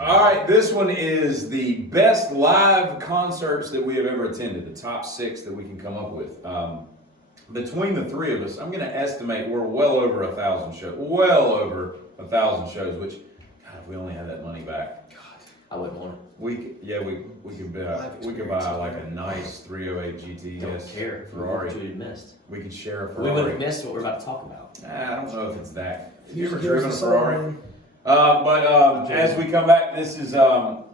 All right, this one is the best live concerts that we have ever attended, the top 6 that we can come up with. Between the 3 of us, I'm going to estimate we're well over 1,000 shows. Well over 1,000 shows, which, God, if we only had that money back. God, I wouldn't want it. we could buy like a nice 308 GT Don't care Ferrari. what we missed. We could share a We Ferrari. would have missed what we're about to talk about. I don't know if it's that. Have you ever Here's driven a the Ferrari? song. But as we come back, this is our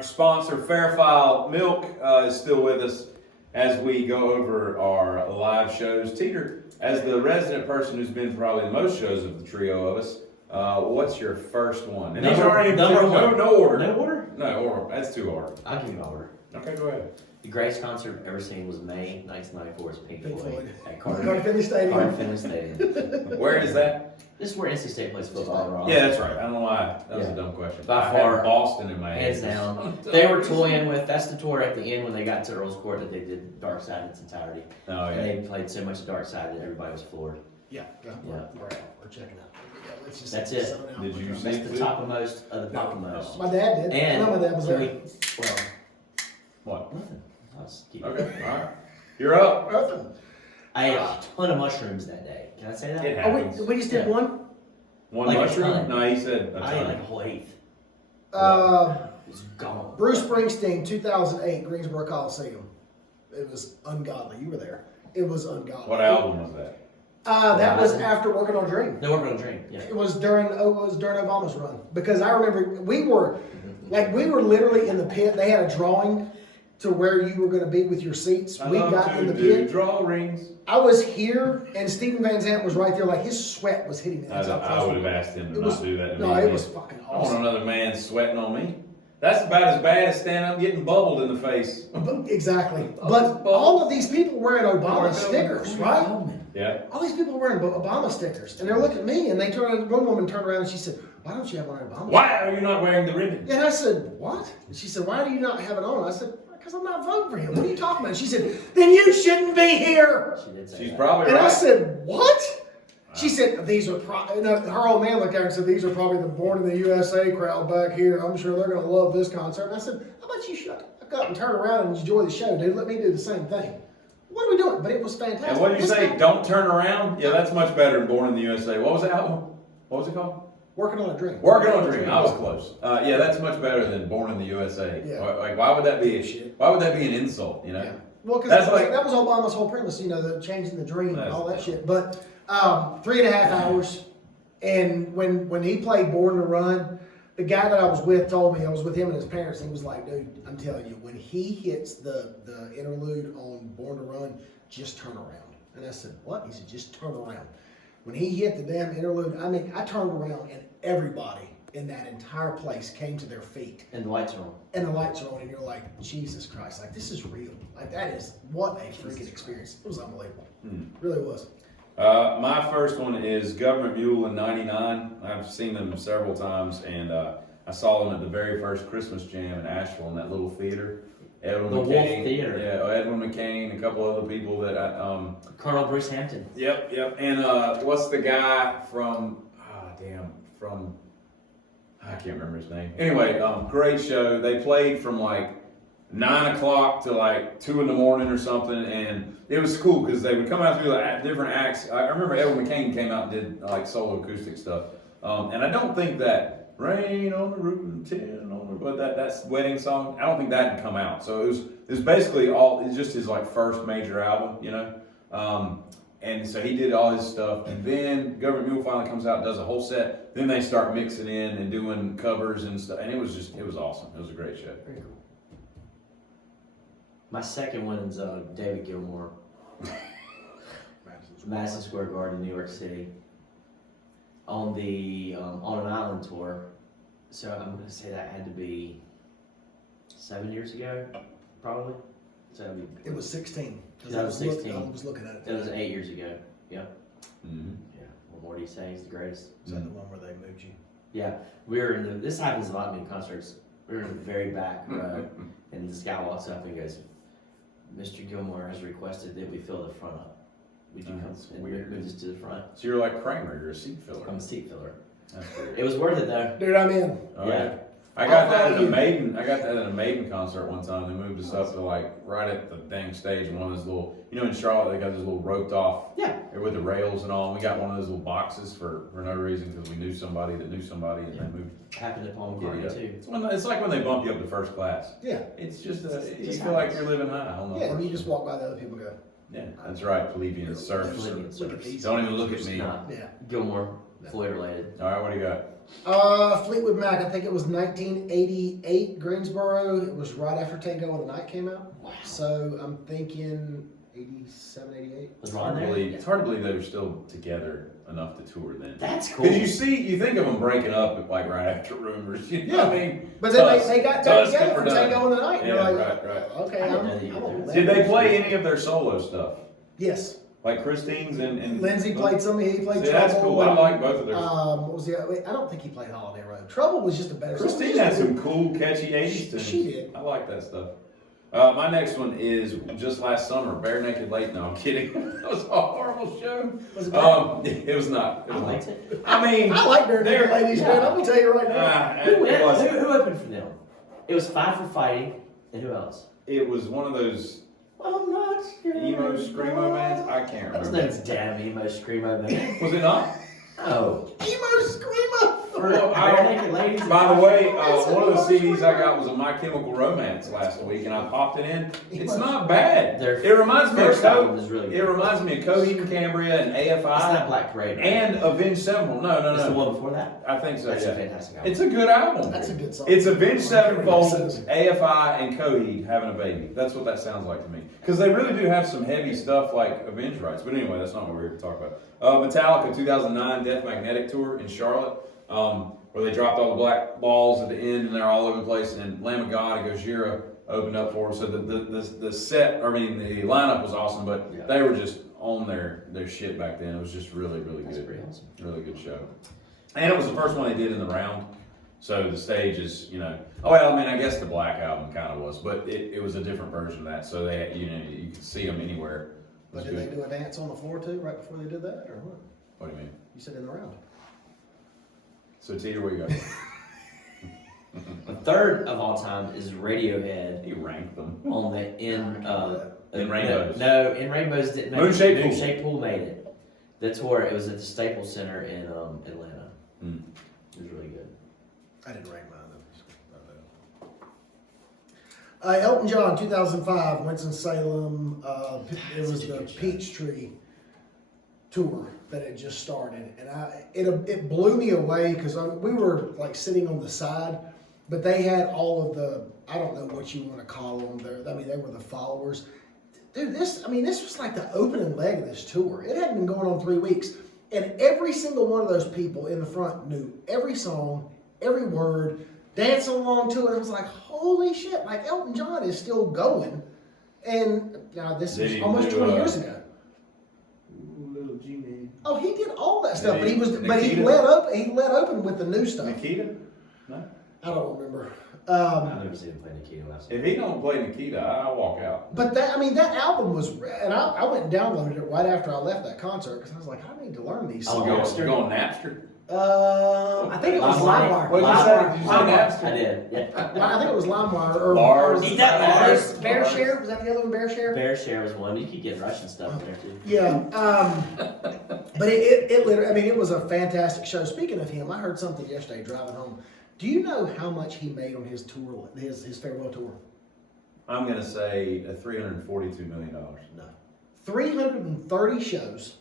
sponsor, Fairfile Milk, is still with us as we go over our live shows. Teeter, as the resident person who's been to probably the most shows of the trio of us, what's your first one? And these aren't even number one. no order. No order? No order. That's 2 order. I'll give you my order. Okay, go ahead. The greatest concert I've ever seen was May 1994's Pink Pink Floyd Floyd. at Carter Carter Finley Stadium. Finley Stadium. Where is that? This is where NC State plays football. Rob. Yeah, that's right. I don't know why. That was Yeah. a dumb question. By I far, had Boston in my head. Hands down. They were toying with, that's the tour at the end when they got to Earl's Court that they did Dark Side in its entirety. Oh, And yeah. they played so much Dark Side that everybody was floored. Yeah. Yeah. We're checking out. Yeah, let's just That's zone it. out. Did you Okay. see That's the topmost of the topmost. My dad did. And I know my dad was can there. we, well, What? nothing. I'll just keep Okay, all right. You're up. Nothing. I ate a ton of mushrooms that day. Can I say that? It Oh, happens. we just did Yeah. one. One Like a mushroom? ton. No, he said a I ate like a ton. whole eighth. Uh, It was gone. Bruce Springsteen, 2008, Greensboro Coliseum. It was ungodly. You were there. It was ungodly. What album was that? That was after Working on a Dream. No, we're gonna drink. Yeah. It was during Obama's run, because I remember we were literally in the pit. They had a drawing to where you were going to be with your seats. We got in the pit. drawings. I was here, and Steven Van Zandt was right there. Like his sweat was hitting me. That's how I close would we have were. asked him to It was- not do that to me. No, it again. was fucking I want awesome. another man sweating on me. That's about as bad as standing up and getting bubbled in the face. But, exactly. But all of these people wearing Obama stickers, right? Yeah. All these people wearing Obama stickers, and they're looking at me, and they turned. One woman turned around and she said, "Why don't you have one of Obama?" Why are you not wearing the ribbon? And I said, "What?" And she said, "Why do you not have it on?" I said, "Because I'm not voting for him. What are you talking about?" She said, "Then you shouldn't be here." She did say She's that. probably And I right. said, "What?" She said, "These are her old man looked at her and said, "These are probably the Born in the USA crowd back here. I'm sure they're going to love this concert." And I said, "How about you shut up and turn around and enjoy the show, dude? Let me do the same thing." What are we doing? But it was fantastic. And what did you This say? guy- Don't turn around? Yeah, that's much better than Born in the USA. What was the album? What was it called? Working on a dream. Working on a Dream. I was close. Yeah, that's much better than Born in the USA. Yeah. Like, why would that be? Shit. Why would that be an insult? You know. Yeah. Well, because That's like- that was Obama's whole premise, the changing the dream and That's- all that shit. But 3.5 hours, and when he played Born to Run, the guy that I was with told me, I was with him and his parents, and he was like, "Dude, I'm telling you, when he hits the interlude on Born to Run, just turn around." And I said, "What?" He said, "Just turn around." When he hit the damn interlude, I mean, I turned around and everybody in that entire place came to their feet. And the lights are on. And the lights are on, and you're like, Jesus Christ, like this is real. Like that is what a freaking experience. It was unbelievable. Really was. My first one is Government Mule in '99. I've seen them several times, and I saw them at the very first Christmas Jam in Asheville in that little theater. Edwin The Wolf McCain, Theater. Yeah, Edwin McCain, a couple other people that I Colonel Bruce Hampton. Yep. And what's the guy from? I can't remember his name. Anyway, great show. They played from like 9 o'clock to like 2 in the morning or something, and it was cool because they would come out through the different acts. I remember Edwin McCain came out and did like solo acoustic stuff, and I don't think that "Rain on the Roof and Tin on the," but that's wedding song. I don't think that had come out. So it was basically it's just his like first major album, And so he did all his stuff, and then Government Mule finally comes out, does a whole set. Then they start mixing in and doing covers and stuff, and it was awesome. It was a great show. Very cool. My second one is David Gilmour, Madison Square Garden, New York City, on the On an Island tour. So I'm going to say that had to be 7 years ago, probably. So that'd be, It was 16. 'cause That was 16. I was looking at it. that was 8 years ago. Yep. Mm-hmm. Yeah. What more do you say? He's the greatest. Is that the one where they moved you? Yeah, we were in the. This happens a lot in concerts. We were in the very back row, and this guy walks up and goes, "Mr. Gilmour has requested that we fill the front up. Would you come That's and weird. move us to the front?" So you're like Kramer, you're a seat filler. I'm a seat filler. That's weird. It was worth it though. Dude, I'm in. Oh, Yeah. I got I'll that follow at you. a Maiden. I got that at a Maiden concert one time. They moved us up to like right at the dang stage. One of those little, in Charlotte they got those little roped off Yeah. with the rails and all. And we got one of those little boxes for no reason because we knew somebody that knew somebody, and Yeah. they moved. Happened at Palm Yeah, Party yeah. too. It's like when they bump you up to first class. Yeah, It's just you just feel like happens. you're living high. On the yeah, and horse. you just walk by the other people and go, Yeah, that's right. Plebeian serfs. Plebeian look at these. Don't even look at me. All Not Yeah. Gilmore, Floyd related. right, what do you got? Fleetwood Mac, I think it was 1988, Greensboro. It was right after Tango of the Night came out. Wow. So I'm thinking 87, 88. Was Ron there? It's hard to believe they were still together enough to tour then. That's cool. Because you think of them breaking up like right after Rumors. You know what I mean? But then Tusk. they got back Tusk together and for Verdun. Tango of the Night. And Yeah, you're like, right. okay, I didn't I'm know that you on did that. Did they play any of their solo stuff? Yes. Like Christine's and Lindsay played some, he played See, that's Trouble. cool. I like both of their. What was the other? I don't think he played Holiday Road. Trouble was just a better song. Christine had some cool, catchy 80s tunes. She did. I like that stuff. My next one is just last summer, Bare Naked Lake. No, I'm kidding. That was a horrible show. Was it bad? It was not. It I was liked not. it. I mean, I like Bare Naked they're- Ladies, yeah. man. I'm gonna tell you right now. Who, it went, was. who opened for them? It was Five for Fighting, and who else? It was one of those I'm not scared. emo screamo bands. I can't Those remember. names damn emo screamo man. Was it not? Oh. Emo Screamo. Well, Bare Naked Ladies. and By the Five way, for Fighting. one of the CDs I got was a My Chemical Romance last week, and I popped it in. It's not bad. Their It reminds me of first album is really good. It reminds me of Coheed and Cambria and It's not AFI Black Parade. Right? and Avenged Sevenfold. No, It's the no. one before that. I think so. That's a Yeah. fantastic album. It's a good album. That's a good song. It's Avenged Sevenfold, Says- AFI, and Coheed having a baby. That's what that sounds like to me. Because they really do have some heavy stuff like Avenged Rights. But anyway, that's not what we're here to talk about. Metallica 2009 Death Magnetic Tour in Charlotte, where they dropped all the black balls at the end and they're all over the place. And Lamb of God and Gojira opened up for them. So the set, the lineup was awesome, but Yeah. they were just on their shit back then. It was just really, really That's good. pretty awesome. Really good show. And it was the first one they did in the round. So the stage is, oh well, I mean, I guess the Black Album kind of was, but it was a different version of that. So they, you could see them anywhere. It But was did they good. do a dance on the floor too, right before they did that, or what? What do you mean? You said in the round. So Teeter, where you go? The third of all time is Radiohead He ranked them. on the In Rainbows. No, In Rainbows didn't make Moonshaped it. Pool. Moonshaped Pool made it. The tour, it was at the Staples Center in Atlanta. Hmm. It was really good. I didn't rank mine though. Elton John, 2005, Winston-Salem. It was the Peachtree tour that had just started, and it blew me away because we were like sitting on the side, but they had all of the, I don't know what you want to call them. They were the followers. Dude, this was like the opening leg of this tour. It hadn't been going on 3 weeks, and every single one of those people in the front knew every song, every word, dancing along to it. It was like, holy shit! Like Elton John is still going, and this Did was he almost do, 20 years ago. Little Jimmy. Oh, he did all that stuff, Did but he? he Nikita? let open with the new stuff. Nikita? No. I don't remember. I've never seen him play Nikita. I've seen If he don't play Nikita, I'll walk out. But that album was, and I went and downloaded it right after I left that concert because I was like, I need to learn these Oh, songs. You go on Napster? I think it was LimeWire. LimeWire. What'd you say? LimeWire. Did you say LimeWire. Napster? I did. Yeah. I think it was LimeWire or Lars. or- Eat that, Lars. Bear Share. Was that the other one? Bear Share. Bear Share was one. You could get Russian stuff in there too. Yeah. But it literally, it was a fantastic show. Speaking of him, I heard something yesterday driving home. Do you know how much he made on his tour, his farewell tour? I'm gonna say $342 million. No. 330 shows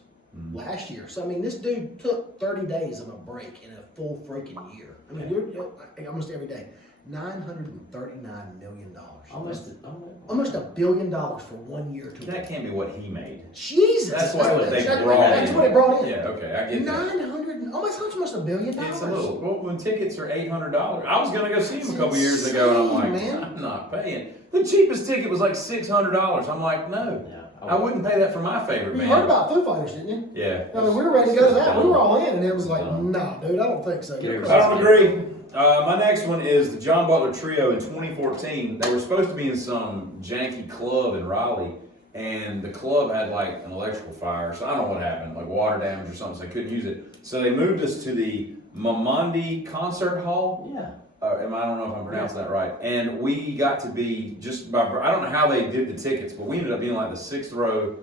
last year. So, this dude took 30 days of a break in a full freaking year. You're almost every day. $939 million. Almost $1 billion for 1 year. That can't be what he made. Jesus. That's what they that's brought That's in. what it brought in. Yeah, okay, I get that. 900, almost $1 billion. It's a little. Well, when tickets are $800, I was gonna go see him a couple years ago, and I'm like, insane, man. I'm not paying. The cheapest ticket was like $600. I'm like, no, Yeah. I wouldn't pay that for my favorite You band. heard about Foo Fighters, didn't you? Yeah. We were ready to go to that. We were all. all in, and it was like, no, dude, I don't think so. Get over I don't agree. My next one is the John Butler Trio in 2014. They were supposed to be in some janky club in Raleigh, and the club had like an electrical fire, so I don't know what happened, like water damage or something, so they couldn't use it. So they moved us to the Mamondi Concert Hall. Yeah. I don't know if I'm pronouncing that right. And we got to be just by, I don't know how they did the tickets, but we ended up being like the 6th row,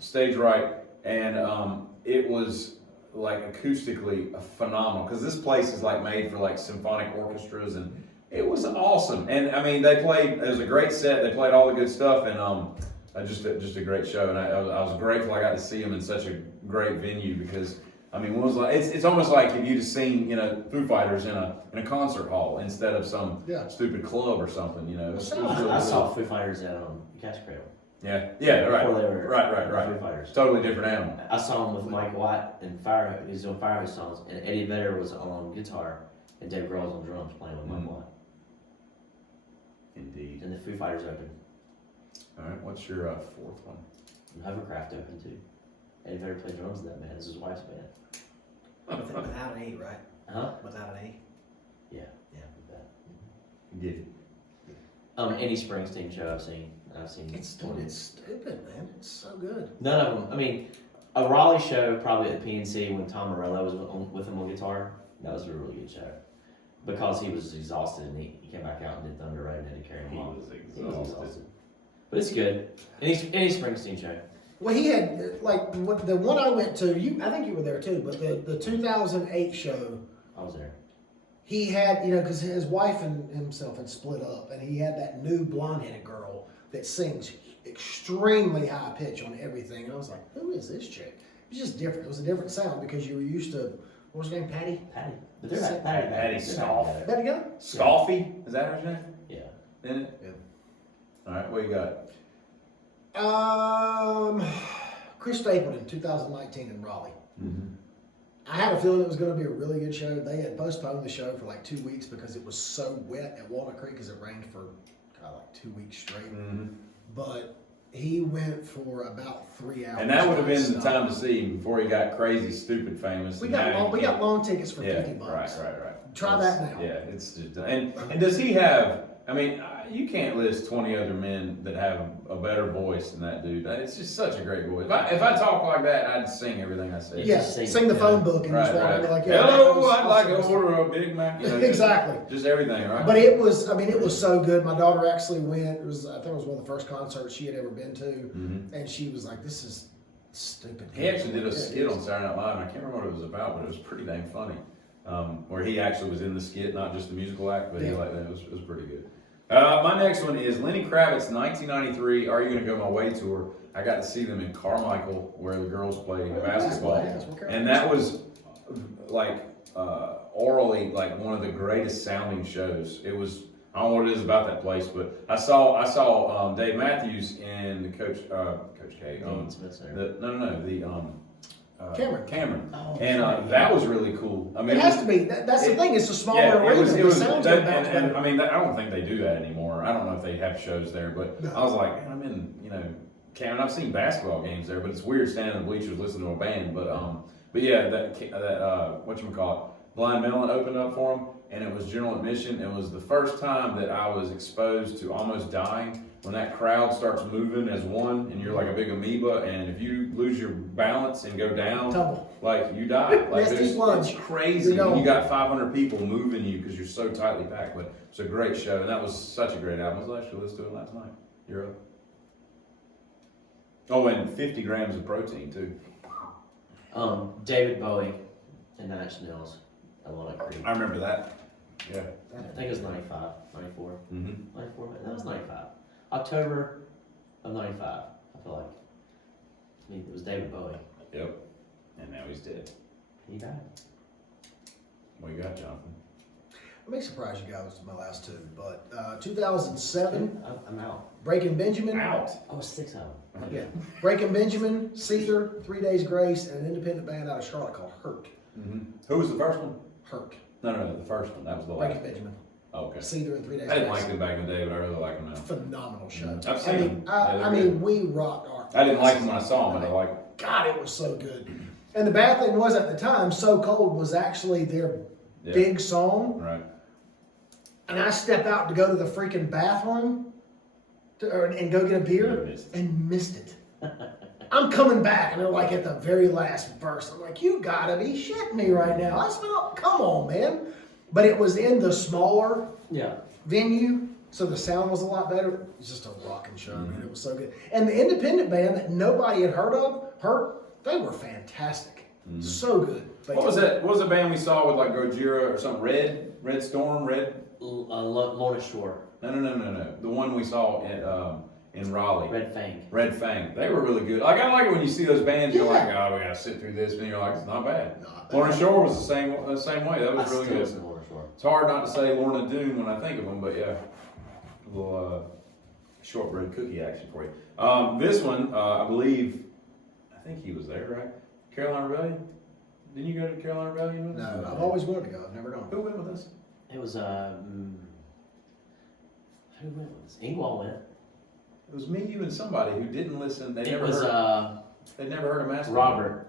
stage right, and it was like acoustically phenomenal because this place is like made for like symphonic orchestras, and it was awesome. And I mean, they played. It was a great set. They played all the good stuff, and just a great show. And I was grateful I got to see them in such a great venue because. I mean, what was like? It's almost like if you just seen Foo Fighters in a concert hall instead of some stupid club or something. It was really I saw cool. Foo Fighters at Cash Cradle. Yeah, right, Before they were right. Foo Fighters. Totally different animal. I saw him with Mike White and Fire. He was doing Firehose songs, and Eddie Vedder was on guitar, and Dave Grohl was on drums playing with Mike White. Indeed. And the Foo Fighters opened. All right, what's your 4th one? And Hovercraft opened too. Eddie Vedder played drums in that band. This is his wife's band. Without an E, right? Huh? Without an E. Yeah. With that. Did Any Springsteen show I've seen. It's stupid, man. It's so good. None of them. I mean, a Raleigh show probably at PNC when Tom Morello was with him on guitar. That was a really good show because he was exhausted and he came back out and did Thunder Road and had to carry him off. He was exhausted. But it's good. Any Springsteen show. Well, he had the one I went to. I think you were there too. But the 2008 show, I was there. he had because his wife and himself had split up, and he had that new blonde-headed girl that sings extremely high pitch on everything. And I was like, who is this chick? It was just different. It was a different sound because you were used to what was her name, Patty? Patty. But they're not Patty. Patty Scoff. Patty go. Scoffy? Is that her name? Yeah. Isn't it? Yeah. All right, what you got? Chris Stapleton, 2019 in Raleigh. Mm-hmm. I had a feeling it was going to be a really good show. They had postponed the show for like 2 weeks because it was so wet at Walnut Creek because it rained for like 2 weeks straight. Mm-hmm. But he went for about 3 hours. And that would have been the nonstop. time to see him before he got crazy, stupid famous. We And now got you can't- long tickets for Yeah, $50. right. Try that now. Yeah, it's just and does he have? I mean, you can't list 20 other men that have a better voice than that dude. It's just such a great voice. If I talk like that, I'd sing everything I said. Yeah, Just sing the yeah. phone book and just walk Right. over like, Hello, I'd like to order a Big Mac. Exactly. Just everything, right? But it was so good. My daughter actually went. I think it was one of the first concerts she had ever been to, Mm-hmm. and she was like, "This is stupid." He actually did a skit on Saturday Night Live, and I can't remember what it was about, but it was pretty dang funny. Where he actually was in the skit, not just the musical act, but he liked that. It was pretty good. My next one is Lenny Kravitz, 1993. Are You Gonna Go My Way tour? I got to see them in Carmichael, where the girls play basketball, and that was like orally like one of the greatest sounding shows. It was. I don't know what it is about that place, but I saw Dave Matthews and the Coach K. Dean Smith Center. Cameron. Oh, And right, that was really cool. I mean, It has to be. That's the thing. It's a smaller yeah, arena. it The was, sound's that, gonna bounce and better. I mean, I don't think they do that anymore. I don't know if they have shows there, but No. I was like, man, I'm in, Cameron. I've seen basketball games there, but it's weird standing in the bleachers listening to a band. But yeah, that whatchamacallit, Blind Melon opened up for them, and it was general admission. It was the first time that I was exposed to almost dying when that crowd starts moving as one, and you're like a big amoeba, and if you lose your balance and go down, Tumble. like you die. Like Nasty it's plunge. crazy. You're When you gone. got 500 people moving you because you're so tightly packed. But it's a great show, and that was such a great album. I was actually listening to it last night. You're up. Oh, and 50 grams of protein too. David Bowie and Nine Inch Nails at Walnut Creek. I remember that. Yeah. I think it was 95, 94. Mm-hmm. 94? That was 95. October of 95, I feel like. I mean, it was David Bowie. Yep. And now he's dead. He died. What you got, Jonathan? I may surprise you guys with my last two, but 2007, I'm out. Breaking Benjamin. Out. Oh, 6 of them. Yeah. Breaking Benjamin, Caesar, 3 Days Grace, and an independent band out of Charlotte called Hurt. Mm-hmm. Who was the first one? Hurt. No, the first one. That was the last. Breaking Benjamin. Oh, okay. Cedar and 3 Days I didn't Grace. like them back in the day, but I really like them now. Phenomenal show. Mhm. I've seen them. Yeah, I they're mean, good. we rocked our. I didn't like them when I saw them, but I like them. God, it was so good. And the bad thing was at the time, So Cold was actually their Yeah. big song. Right. And I step out to go to the freaking bathroom and go get a beer and missed it. I'm coming back and they're like at the very last verse. I'm like, you gotta be shitting me right now. Come on, man. but it was in the smaller Yeah. venue, so the sound was a lot better. It was just a rocking show, man. It was so good. And the independent band that nobody had heard of, they were fantastic. So good. What was that? What was the band we saw with like Gojira or something? Red Storm, Lorna Shore. No. The one we saw in Raleigh. Red Fang. Red Fang. They were really good. Like I like it when you see those bands. You're Yeah. like, oh, we gotta sit through this, and you're like, it's not bad. Not Lorna bad. Shore was the same way. That was really still good. listen to Lorna Shore. It's hard not to say Lorna Doone when I think of them, but yeah, a little shortbread cookie action for you. This one, I think he was there, right? Carolina Rebellion. Didn't you go to Carolina Rebellion with us? No, I've always wanted to go. I've never gone. Who went with us? It was, who went with us? Ingwall went. It was me, you, and somebody who didn't listen. They It never was, heard. They never heard of Mastodon. Robert.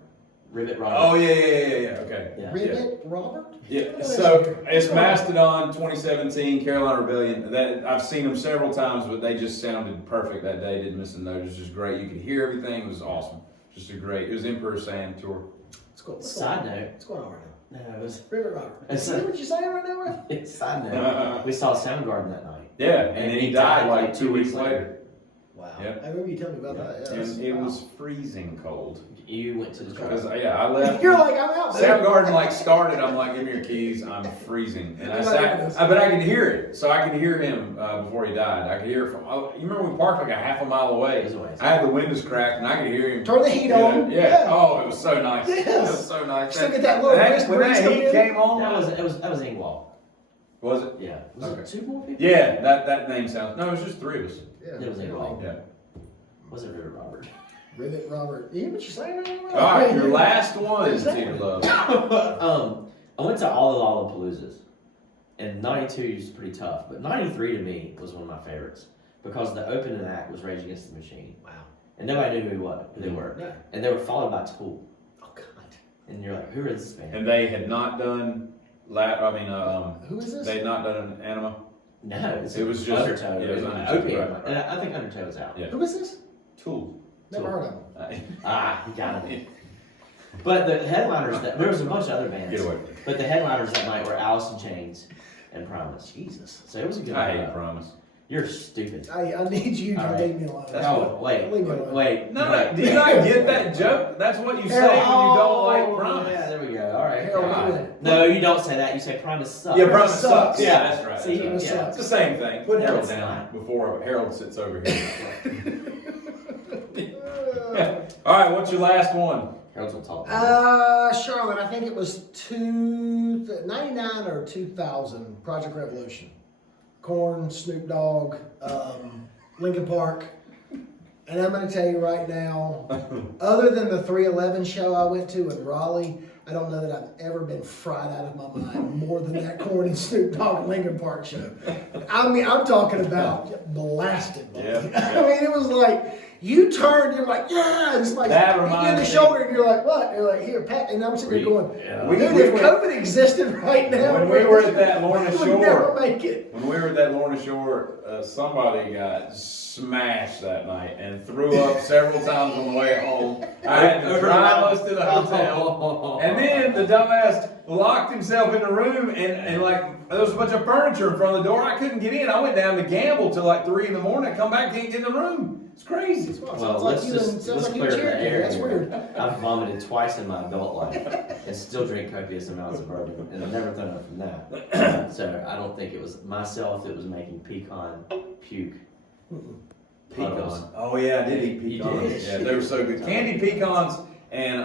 Ribbit Robert. Oh yeah. Okay. Yeah. Ribbit, Robert? Yeah, Oh, so that's it's good. Mastodon 2017, Carolina Rebellion. That I've seen them several times, but they just sounded perfect that day. Didn't miss a note. It was just great. You could hear everything. It was awesome. Just a great. It was Emperor Sand tour. Side note. What's going on right now? No, it was. Ribbit, Robert. It's See what you're saying right now, bro? Side note. We saw Soundgarden that night. Yeah, and then he died like 2 weeks later. Wow. Yep. I remember you telling me about that. Yeah, And it was freezing cold. You went to the Because truck. I left. You're like, I'm out there. Soundgarden like started. I'm like, give me your keys. I'm freezing, and I sat. But I could hear it, so I could hear him before he died. I could hear it from. Oh, you remember we parked like a half a mile away? It was amazing. I had the windows cracked, and I could hear him. Turn the heat on. Yeah. Oh, it was so nice. Yes. It was so nice. Still get that little wrist when breeze that coming heat in. came on. That was Ingwall. Was it? Yeah. Was Okay. it 2 more people? Yeah, that name sounds. No, it was just 3 of us. Yeah. It was Ingwall. Yeah. Was it Ribbit Robert? Ribbit, Robert. You hear what you're saying right now? All right, your last one, What is that? Tina Love. I went to all the Lollapaloozas, and 92 is pretty tough, but 93 to me was one of my favorites because the opening act was Rage Against the Machine. Wow. And nobody knew who they were. Yeah. And they were followed by Tool. Oh, God. And you're like, who is this band? And they had not done. Who is this? They had not done an Anima. No, It was just- Undertow. yeah, it was and Undertow, Opium. right. And I think Undertow was out. Yeah. Who is this? Tool. Never Tool. heard of him. Ah, you got it. But the headliners, there was a bunch of other bands. Get away. But the headliners that night were Alice in Chains and Promise. Jesus. So it was a good I night. hate Promise. You're stupid. I need you to All right. leave me alone. Oh, wait. Leave me alone. Wait. Do you not get that joke? That's what you say when you don't like Promise. Yeah, there we go. All right. Harold, God. you win. No, you don't say that. You say Promise sucks. Yeah, Promise Sucks. sucks. Yeah. Yeah, that's right. See, that's right. yeah. Sucks. It's the same thing. Put No, Harold it's down not. before Harold sits over here. All right, what's your last one? Harold's will talk. Charlotte, I think it was 99 or 2000, Project Revolution. Korn, Snoop Dogg, Linkin Park. And I'm going to tell you right now, other than the 311 show I went to in Raleigh, I don't know that I've ever been fried out of my mind more than that Korn and Snoop Dogg and Linkin Park show. I mean, I'm talking about blasted. buddy. Yeah. I mean, it was like, you turned, you're like, yeah, it's like, That hit you in the reminds me- shoulder, and you're like, what? You're like, here, Pat, and I'm sitting there going, Yeah. We- dude, we if were- COVID existed right now, When we were at that Lorna we would Shore, never make it. when we were at that Lorna Shore, somebody got smashed that night and threw up several times on the way home. I had to drive us to the hotel. And then the dumbass locked himself in the room and like there was a bunch of furniture in front of the door. I couldn't get in. I went down to gamble till like 3 in the morning. Come back, can't get in the room. It's crazy. Well, Sounds like let's you just and- let's sounds like you clear and the Cherokee. air. That's here. weird. I've vomited twice in my adult life and still drink copious amounts of bourbon, and I've never thrown up from that. So I don't think it was myself that was making pecan puke. Pecans. Oh yeah, I did eat You pecans. did? Yeah, they were so good. Candy pecans and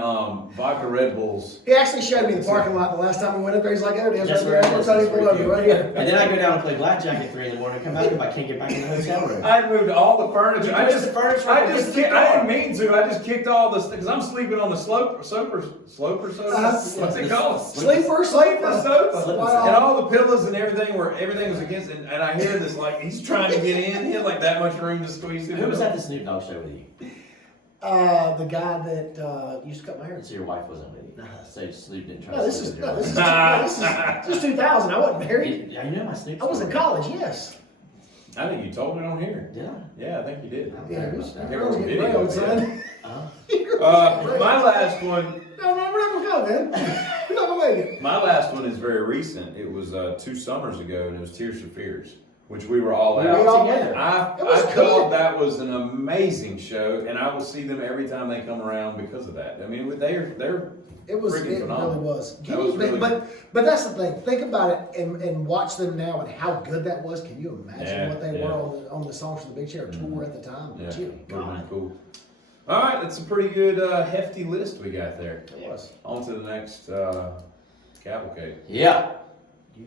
vodka Red Bulls. He actually showed me the parking lot the last time we went up there. He's like, there it is, That's right where there. it I'm is. trying to That's pull where over it right here. And then I go down and play blackjack at 3 in the morning, come back, if I can't get back in the hotel room. I moved all the furniture. I moved the furniture I up against the didn't door. mean to. I just kicked all this because I'm sleeping on the sloper sofa. What's it called? Sleeper sofa. Wow. And all the pillows and everything was against it. And I hear this like he's trying to get in. He had like that much room to squeeze in. Who was at the Snoop Dogg show with you? The guy that used to cut my hair. So your wife wasn't with you? So Snoop didn't try No, to this sleep is with your no, this is, wife. this is 2000. I wasn't married. Yeah, you know my Snoop I was in story. college. Yes. I think you told me on here. Did I? Yeah, I think you did. I don't Yeah, know it about was, that. There girls was a get video, railed, son. Uh-huh. My last one. No, we're not gonna go, man. not gonna make it. My last one is very recent. It was 2 summers ago, and it was Tears for Fears, which we were all We out. all together. went. I It was thought good. that was an amazing show, and I will see them every time they come around because of that. I mean, they're It was. Freaking It phenomenal. really was. That was really but that's the thing. Think about it and watch them now and how good that was. Can you imagine Yeah, what they yeah. were on the Songs from the Big Chair tour at the time? yeah, Gee, would've been God, cool. All right, that's a pretty good hefty list we got there. it was. On to the next cavalcade. Yeah. You